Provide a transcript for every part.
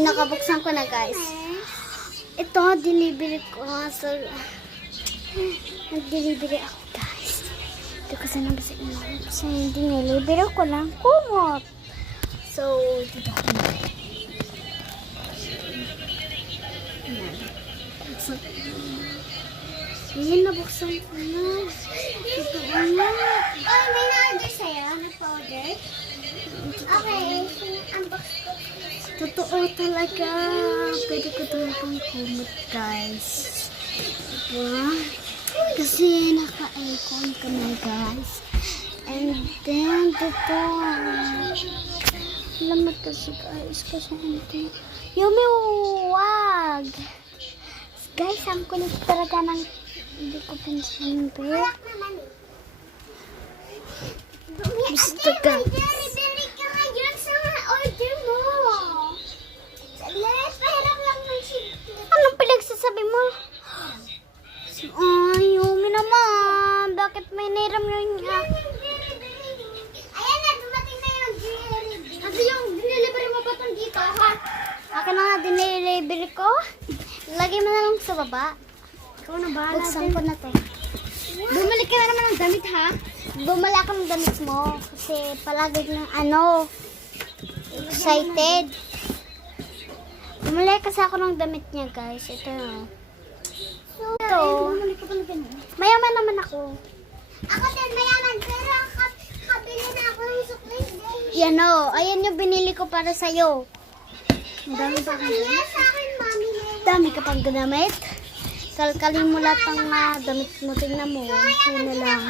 Nakabuksan ko na, guys. Ito, delivery ko. So, nag-delivery ako, guys. Ito kasi naman sa inyo. Kasi dinelivery ko lang kumot. So, dito ako na. Ayan, nabuksan ko na. Ito na. Oh, may na-order sa'yo na powder? Okay, unbox ko. Totoo talaga. Pwede ko talagang kumot, guys. Diba? Kasi naka-aircon ka na, guys. And then, lamot kasi, guys. Kasi hindi. Yumi, wag! Guys, ang kulit talaga ng hindi ko pinsan, be. Wala naman eh. Gusto ka. Delivery ka ngayon sa order mo. Saglit, pahiram lang ng siglit. Anong pinagsasabi mo? Ay, Yumi naman. Bakit may niram yun niya? Ayan na, dumating na yung delivery. Kasi yung delivery mo ba itong dito, ha? Akin na nga dinelivery ko. Lagay mo na lang sa baba. Ikaw na bahala. Buksan ko na to. Bumalik ka na naman ng damit, ha? Bumala ka ng damit mo. Kasi palagi ng excited. Bumala kasi ako ng damit niya, guys. Ito na. Ito. Bumalik ka pa ng ganun. Mayaman naman ako. Ako din mayaman, pero kabili na ako ng supplies din. Yan o. Ayan yung binili ko para sa'yo. Ang dami pa kang Kaya sa akin, mami, dami ka pang damit. Kalkalin mo lahat ng damit mo. Tingnan mo. Yun na lang.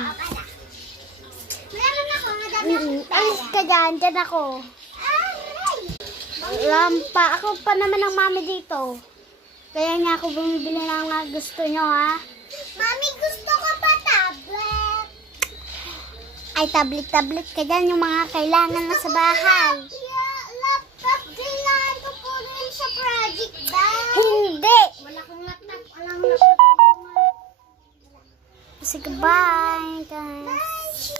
meron ako, madami akong Alis ka dyan. Dyan ako. Aray! Lampa. Ako pa naman ang mami dito. Kaya nga ako bumibili ng mga gusto nyo, ha? Mami, gusto ko pa tablet. Ay, tablet ka dyan. Yung mga kailangan na sa bahay. Yeah, laptop. Kailangan ko po rin sa project bag. Hindi! Wala kang laptop. Walang laptop. Sige, bye, guys.